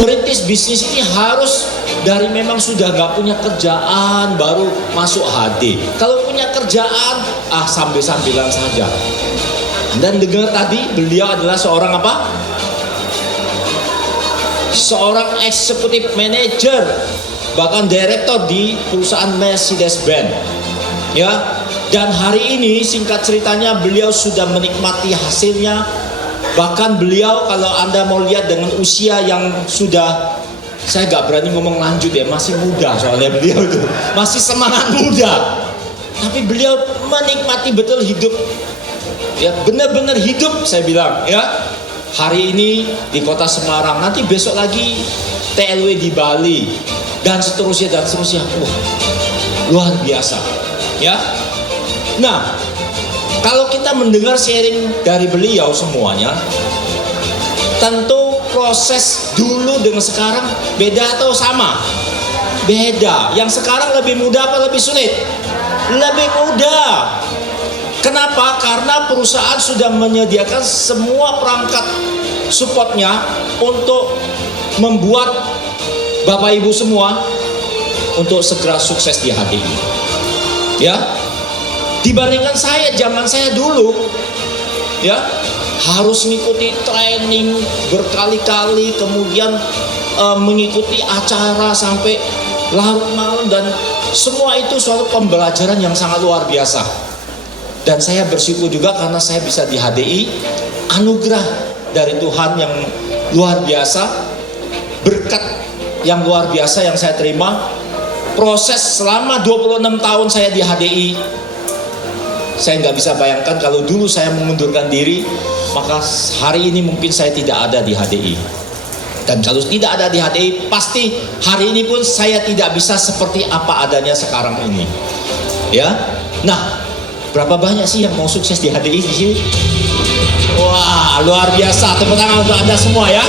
merintis bisnis ini harus dari memang sudah gak punya kerjaan baru masuk HD. Kalau punya kerjaan, sambil-sambilan saja. Dan dengar tadi beliau adalah seorang apa? Seorang eksekutif manager, bahkan direktur di perusahaan Mercedes-Benz. Ya, dan hari ini singkat ceritanya beliau sudah menikmati hasilnya. Bahkan beliau kalau Anda mau lihat dengan usia yang sudah, saya gak berani ngomong lanjut ya, masih muda soalnya beliau itu masih semangat muda. Tapi beliau menikmati betul hidup, ya benar-benar hidup saya bilang ya. Hari ini di kota Semarang, nanti besok lagi TLW di Bali dan seterusnya dan seterusnya. Wah, luar biasa ya. Nah, kalau kita mendengar sharing dari beliau semuanya, tentu proses dulu dengan sekarang beda atau sama? Beda. Yang sekarang lebih mudah apa lebih sulit? Lebih mudah. Kenapa? Karena perusahaan sudah menyediakan semua perangkat supportnya untuk membuat Bapak Ibu semua untuk segera sukses di HDI. Ya, dibandingkan zaman saya dulu, ya harus mengikuti training berkali-kali, kemudian mengikuti acara sampai larut malam, dan semua itu suatu pembelajaran yang sangat luar biasa. Dan saya bersyukur juga karena saya bisa di HDI, anugerah dari Tuhan yang luar biasa, berkat yang luar biasa yang saya terima. Proses selama 26 tahun saya di HDI, saya nggak bisa bayangkan kalau dulu saya mengundurkan diri, maka hari ini mungkin saya tidak ada di HDI. Dan kalau tidak ada di HDI, pasti hari ini pun saya tidak bisa seperti apa adanya sekarang ini. Ya, nah, berapa banyak sih yang mau sukses di HDI di sini? Wah, luar biasa. Tepuk tangan untuk Anda semua ya.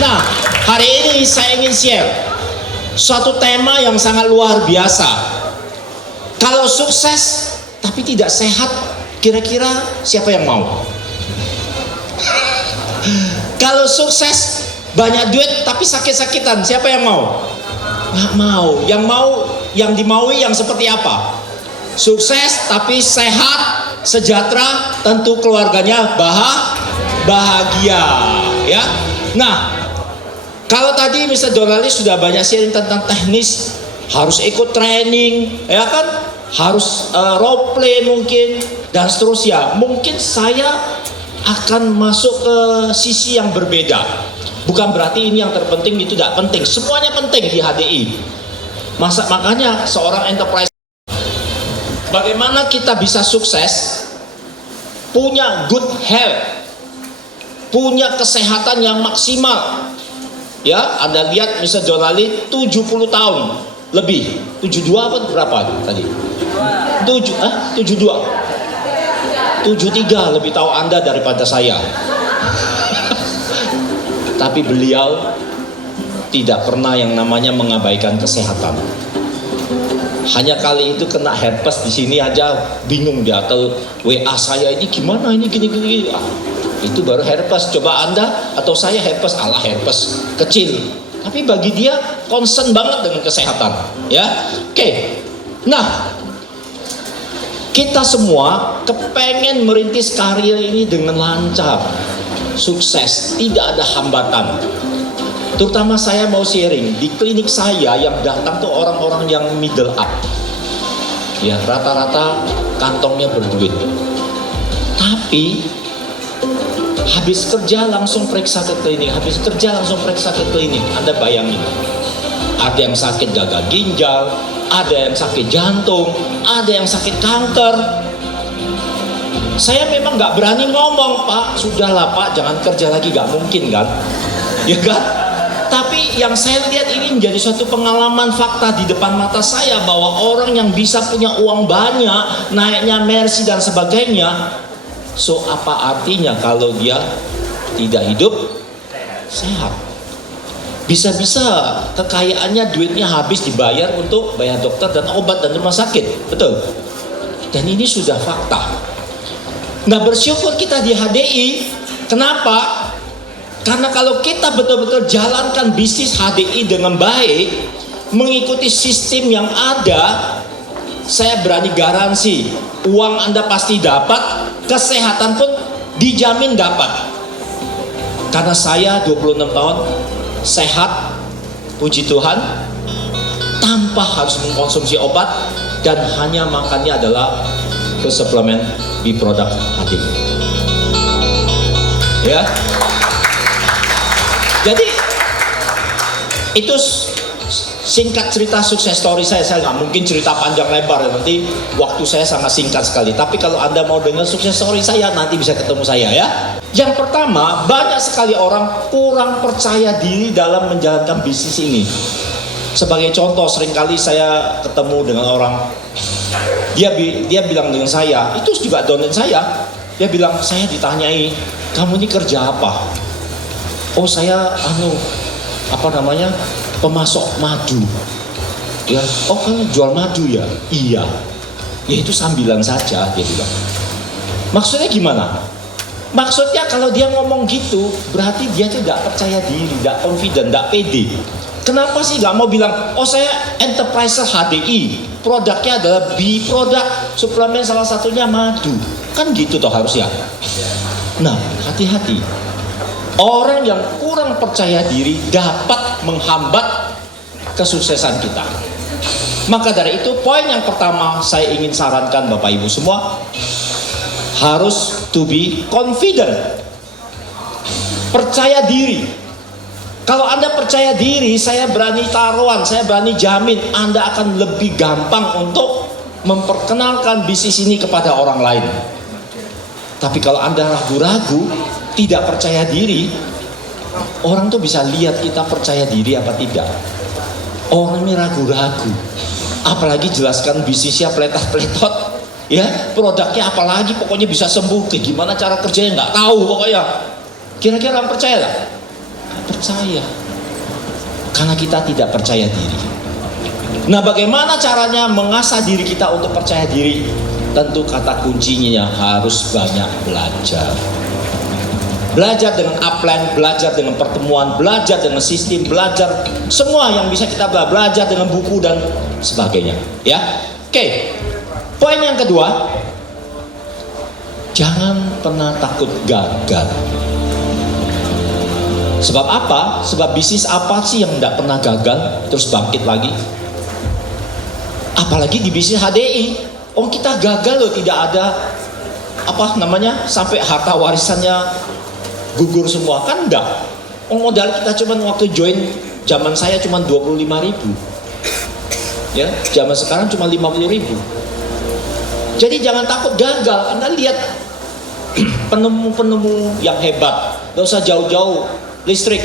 Nah, hari ini saya ingin share suatu tema yang sangat luar biasa. Kalau sukses tapi tidak sehat, kira-kira siapa yang mau? Kalau sukses banyak duit tapi sakit-sakitan, siapa yang mau? Nggak mau. Yang dimaui yang seperti apa? Sukses tapi sehat, sejahtera, tentu keluarganya bahagia ya. Nah, kalau tadi Mr. Donalis sudah banyak sharing tentang teknis, harus ikut training ya kan, harus role play mungkin dan seterusnya. Mungkin saya akan masuk ke sisi yang berbeda. Bukan berarti ini yang terpenting, itu tidak penting, semuanya penting di HDI. Makanya seorang enterprise, bagaimana kita bisa sukses, punya good health, punya kesehatan yang maksimal. Ya, Anda lihat Mr. Donali 70 tahun lebih, 72 apa berapa tadi? 72. 73 lebih tahu Anda daripada saya. Tapi beliau tidak pernah yang namanya mengabaikan kesehatan. Hanya kali itu kena herpes di sini aja bingung dia, atau WA saya ini gimana ini gini. Itu baru herpes. Coba Anda atau saya herpes, herpes kecil. Tapi bagi dia concern banget dengan kesehatan, ya. Oke. Nah, kita semua kepengen merintis karir ini dengan lancar, sukses, tidak ada hambatan. Terutama saya mau sharing, di klinik saya yang datang tuh orang-orang yang middle up. Ya, rata-rata kantongnya berduit. Tapi habis kerja langsung periksa ke klinik, habis kerja langsung periksa ke klinik. Anda bayangin, ada yang sakit gagal ginjal, ada yang sakit jantung, ada yang sakit kanker. Saya memang nggak berani ngomong, Pak, sudahlah Pak, jangan kerja lagi, nggak mungkin kan, ya kan? Tapi yang saya lihat ini menjadi suatu pengalaman fakta di depan mata saya, bahwa orang yang bisa punya uang banyak, naiknya Mercy dan sebagainya, so apa artinya kalau dia tidak hidup sehat? Bisa-bisa kekayaannya, duitnya habis dibayar untuk bayar dokter dan obat dan rumah sakit, betul? Dan ini sudah fakta. Nggak bersyukur kita di HDI. Kenapa? Karena kalau kita betul-betul jalankan bisnis HDI dengan baik, mengikuti sistem yang ada, saya berani garansi uang Anda pasti dapat, kesehatan pun dijamin dapat. Karena saya 26 tahun sehat, puji Tuhan, tanpa harus mengkonsumsi obat, dan hanya makannya adalah ke suplemen di produk HDI. Ya. Jadi itu singkat cerita sukses story saya nggak mungkin cerita panjang lebar, nanti waktu saya sangat singkat sekali. Tapi kalau Anda mau dengar sukses story saya, nanti bisa ketemu saya ya. Yang pertama, banyak sekali orang kurang percaya diri dalam menjalankan bisnis ini. Sebagai contoh, seringkali saya ketemu dengan orang, dia bilang dengan saya, itu juga downline saya, dia bilang, saya ditanyai, kamu ini kerja apa? Oh, saya pemasok madu. Ya, oh kamu jual madu ya? Iya. Ya itu sambilan saja, dia bilang. Maksudnya gimana? Maksudnya kalau dia ngomong gitu, berarti dia tidak percaya diri, tidak confident, tidak pede. Kenapa sih gak mau bilang, oh saya enterprise HDI, produknya adalah B produk, suplemen salah satunya madu. Kan gitu toh harusnya. Nah, hati-hati. Orang yang kurang percaya diri dapat menghambat kesuksesan kita. Maka dari itu, poin yang pertama saya ingin sarankan Bapak Ibu semua, harus to be confident. Percaya diri. Kalau Anda percaya diri, saya berani taruhan, saya berani jamin Anda akan lebih gampang untuk memperkenalkan bisnis ini kepada orang lain. Tapi kalau Anda ragu-ragu, tidak percaya diri, orang tuh bisa lihat kita percaya diri apa tidak. Orang ini ragu-ragu, apalagi jelaskan bisnisnya peletot-peletot, ya produknya apalagi pokoknya bisa sembuh, gimana cara kerjanya nggak tahu pokoknya. Kira-kira percaya nggak? Nggak percaya, karena kita tidak percaya diri. Nah, bagaimana caranya mengasah diri kita untuk percaya diri? Tentu kata kuncinya harus banyak belajar. Belajar dengan upline, belajar dengan pertemuan, belajar dengan sistem, belajar semua yang bisa kita belajar dengan buku dan sebagainya. Ya, oke. Poin yang kedua, jangan pernah takut gagal. Sebab apa? Sebab bisnis apa sih yang tidak pernah gagal terus bangkit lagi? Apalagi di bisnis HDI. Oh, kita gagal loh, tidak ada sampai harta warisannya gugur semua, kan enggak. Oh, modal kita cuman waktu join zaman saya cuman 25.000. Ya, zaman sekarang cuma 50.000. Jadi jangan takut gagal. Anda lihat penemu-penemu yang hebat, gak usah jauh-jauh, listrik,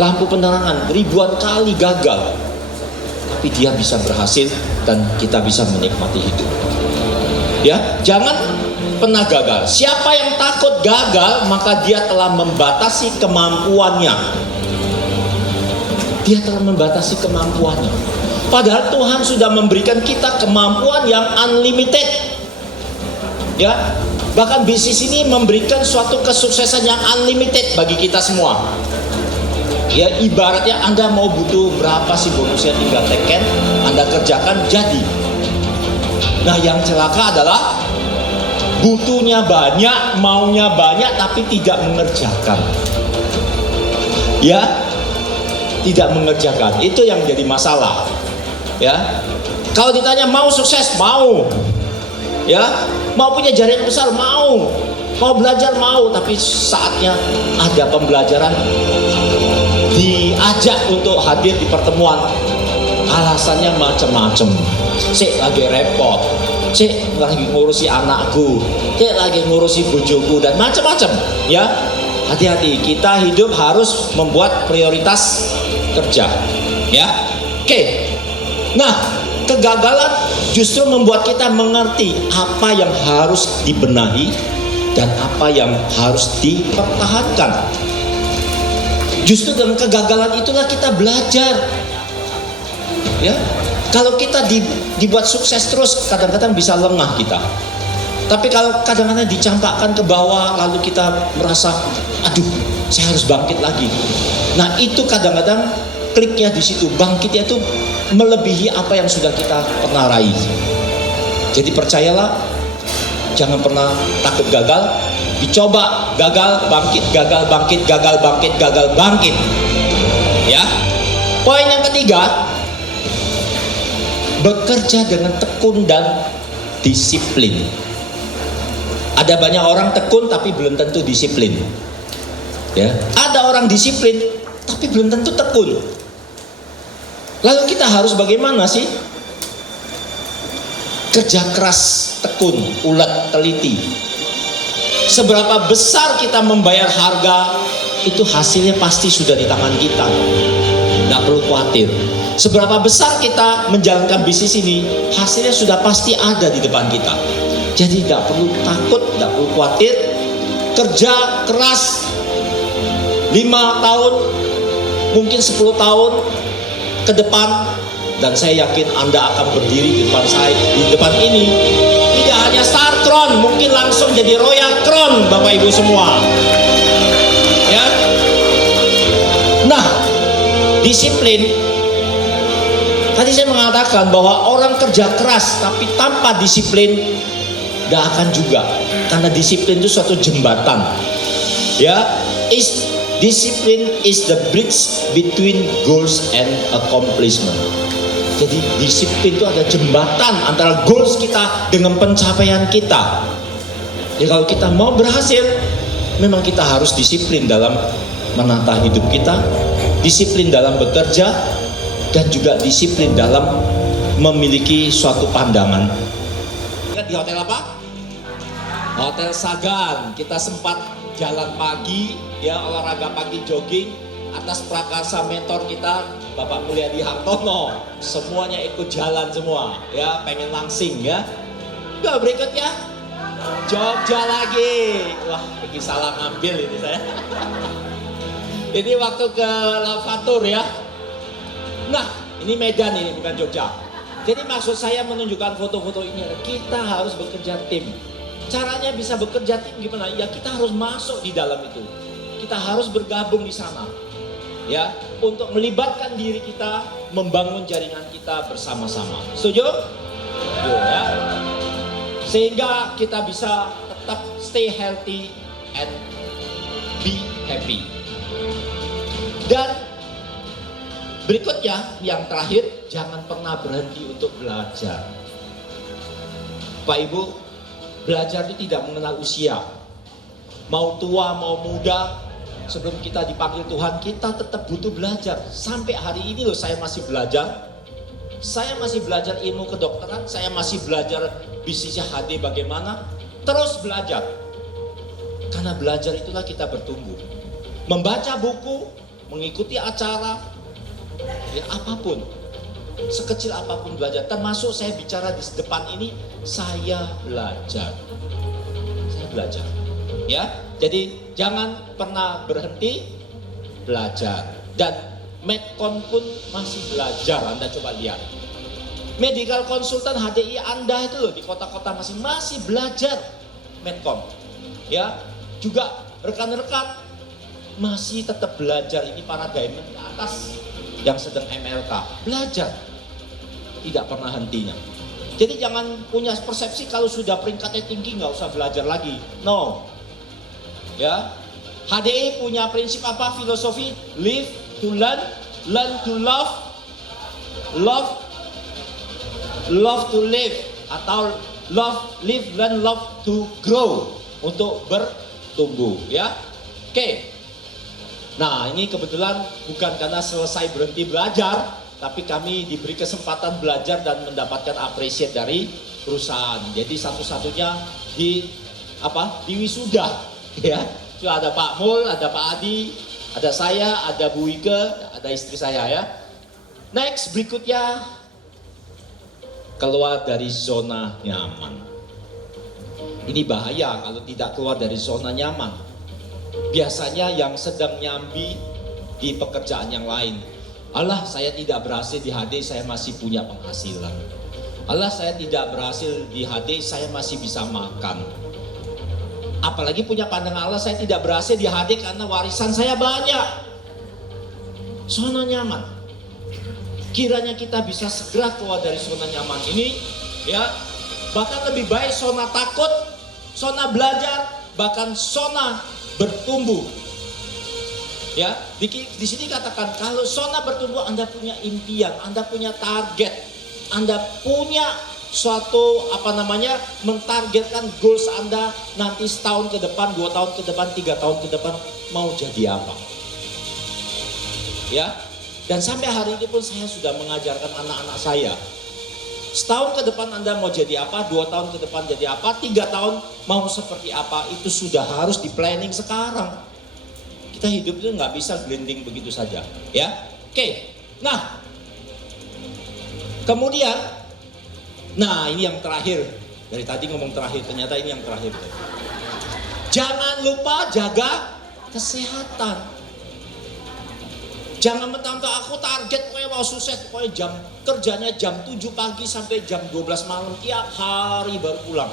lampu penerangan ribuan kali gagal, tapi dia bisa berhasil dan kita bisa menikmati hidup. Ya, jangan pernah gagal. Siapa yang takut gagal, maka dia telah membatasi kemampuannya. Dia telah membatasi kemampuannya. Padahal Tuhan sudah memberikan kita kemampuan yang unlimited. Ya, bahkan bisnis ini memberikan suatu kesuksesan yang unlimited bagi kita semua. Ya, ibaratnya Anda mau butuh berapa sih bonusnya, tinggal teken, Anda kerjakan jadi. Nah, yang celaka adalah butuhnya banyak, maunya banyak, tapi tidak mengerjakan. Ya, tidak mengerjakan. Itu yang jadi masalah. Ya, kalau ditanya mau sukses, mau. Ya, mau punya jaringan besar, mau belajar, mau, tapi saatnya ada pembelajaran, diajak untuk hadir di pertemuan, alasannya macam-macam. Sik lagi repot, sik lagi ngurusi anakku, sik lagi ngurusi bojoku, dan macam-macam. Ya, hati-hati, kita hidup harus membuat prioritas kerja. Ya, oke. Nah, kegagalan justru membuat kita mengerti apa yang harus dibenahi dan apa yang harus dipertahankan. Justru dengan kegagalan itulah kita belajar. Ya, kalau kita dibuat sukses terus, kadang-kadang bisa lengah kita. Tapi kalau kadang-kadang dicampakkan ke bawah, lalu kita merasa, aduh, saya harus bangkit lagi. Nah, itu kadang-kadang kliknya di situ, bangkitnya itu melebihi apa yang sudah kita pernah raih. Jadi percayalah, jangan pernah takut gagal. Dicoba, gagal, bangkit, gagal, bangkit, gagal, bangkit, gagal, bangkit. Ya. Poin yang ketiga, bekerja dengan tekun dan disiplin. Ada banyak orang tekun tapi belum tentu disiplin. Ya, ada orang disiplin tapi belum tentu tekun. Lalu kita harus bagaimana sih? Kerja keras, tekun, ulet, teliti. Seberapa besar kita membayar harga, itu hasilnya pasti sudah di tangan kita. Tidak perlu khawatir. Seberapa besar kita menjalankan bisnis ini, hasilnya sudah pasti ada di depan kita. Jadi tidak perlu takut, tidak perlu khawatir. Kerja keras 5 tahun, mungkin 10 tahun ke depan, dan saya yakin Anda akan berdiri di depan saya, di depan ini. Tidak hanya Startron, mungkin langsung jadi Royal Crown, Bapak Ibu semua. Ya. Nah, disiplin. Tadi saya mengatakan bahwa orang kerja keras tapi tanpa disiplin tidak akan juga, karena disiplin itu suatu jembatan. Ya, discipline is the bridge between goals and accomplishment. Jadi disiplin itu ada jembatan antara goals kita dengan pencapaian kita. Jadi kalau kita mau berhasil, memang kita harus disiplin dalam menata hidup kita, disiplin dalam bekerja, dan juga disiplin dalam memiliki suatu pandangan. Di hotel apa? Hotel Sagan. Kita sempat jalan pagi, ya, olahraga pagi, jogging atas prakarsa mentor kita Bapak Mulyadi Hartono. Semuanya ikut jalan semua, ya, pengen langsing, ya. Udah, berikutnya Jogja lagi. Wah, ini salah ngambil ini saya. Ini waktu ke Lavatur, ya. Nah, ini Medan, ini bukan Jogja. Jadi maksud saya menunjukkan foto-foto ini, kita harus bekerja tim. Caranya bisa bekerja tim gimana? Ya, kita harus masuk di dalam itu. Kita harus bergabung di sana. Ya, untuk melibatkan diri kita, membangun jaringan kita bersama-sama. Setuju? Setuju, ya. Sehingga kita bisa tetap stay healthy and be happy. Dan berikutnya, yang terakhir, jangan pernah berhenti untuk belajar. Pak Ibu, belajar itu tidak mengenal usia. Mau tua, mau muda, sebelum kita dipanggil Tuhan, kita tetap butuh belajar. Sampai hari ini loh, saya masih belajar. Saya masih belajar ilmu kedokteran, saya masih belajar bisnisnya HD bagaimana. Terus belajar. Karena belajar itulah kita bertumbuh. Membaca buku, mengikuti acara, ya apapun, sekecil apapun belajar. Termasuk saya bicara di depan ini, saya belajar. Saya belajar. Ya, jadi jangan pernah berhenti belajar. Dan Medcon pun masih belajar. Anda coba lihat. Medical konsultan HDI Anda itu loh di kota-kota masih belajar Medcon. Ya, juga rekan-rekan masih tetap belajar. Ini para diamond di atas yang sedang MLK, belajar tidak pernah hentinya. Jadi jangan punya persepsi kalau sudah peringkatnya tinggi nggak usah belajar lagi. No, ya. HDI punya prinsip apa? Filosofi live to learn, learn to love, love to live, atau live, learn, love to grow, untuk bertumbuh, ya. Oke. Nah, ini kebetulan bukan karena selesai berhenti belajar, tapi kami diberi kesempatan belajar dan mendapatkan apresiasi dari perusahaan. Jadi satu-satunya di wisuda, ya. Sudah ada Pak Mul, ada Pak Adi, ada saya, ada Bu Ike, ada istri saya, ya. Next, berikutnya, keluar dari zona nyaman. Ini bahaya kalau tidak keluar dari zona nyaman. Biasanya yang sedang nyambi di pekerjaan yang lain. Allah, saya tidak berhasil di HD, saya masih punya penghasilan. Allah, saya tidak berhasil di HD, saya masih bisa makan. Apalagi punya pandangan Allah, saya tidak berhasil di HD karena warisan saya banyak. Zona nyaman. Kiranya kita bisa segera keluar dari zona nyaman ini, ya. Bahkan lebih baik zona takut, zona belajar, bahkan zona bertumbuh. Ya, di sini katakan kalau zona bertumbuh, Anda punya impian, Anda punya target. Anda punya suatu mentargetkan goals Anda nanti setahun ke depan, 2 tahun ke depan, 3 tahun ke depan mau jadi apa. Ya, dan sampai hari ini pun saya sudah mengajarkan anak-anak saya. Setahun ke depan Anda mau jadi apa, 2 tahun ke depan jadi apa, 3 tahun mau seperti apa, itu sudah harus di planning sekarang. Kita hidup itu nggak bisa glending begitu saja, ya. Oke, nah. Kemudian, nah ini yang terakhir. Dari tadi ngomong terakhir, ternyata ini yang terakhir. Jangan lupa jaga kesehatan. Jangan mentang-mentang aku target pokoknya mau sukses, pokoknya jam kerjanya jam 7 pagi sampai jam 12 malam tiap hari baru pulang.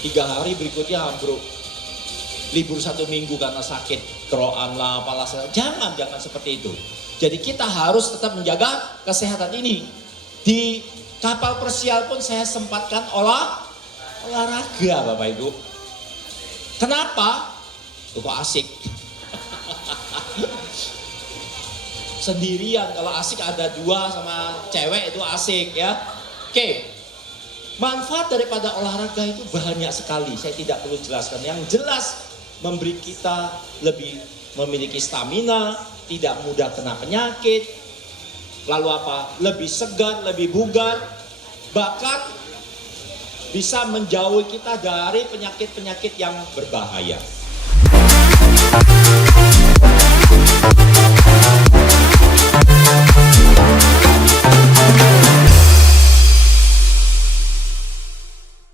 3 hari berikutnya ambruk. Libur 1 minggu karena sakit, keroan lah, apalah. Jangan seperti itu. Jadi kita harus tetap menjaga kesehatan ini. Di kapal persial pun saya sempatkan olahraga Bapak Ibu. Kenapa? Kok asik. Sendirian, kalau asik ada 2 sama cewek itu asik ya. Oke. Manfaat daripada olahraga itu banyak sekali, saya tidak perlu jelaskan. Yang jelas memberi kita lebih memiliki stamina, tidak mudah kena penyakit. Lalu apa? Lebih segar, lebih bugar, bahkan bisa menjauhi kita dari penyakit-penyakit yang berbahaya.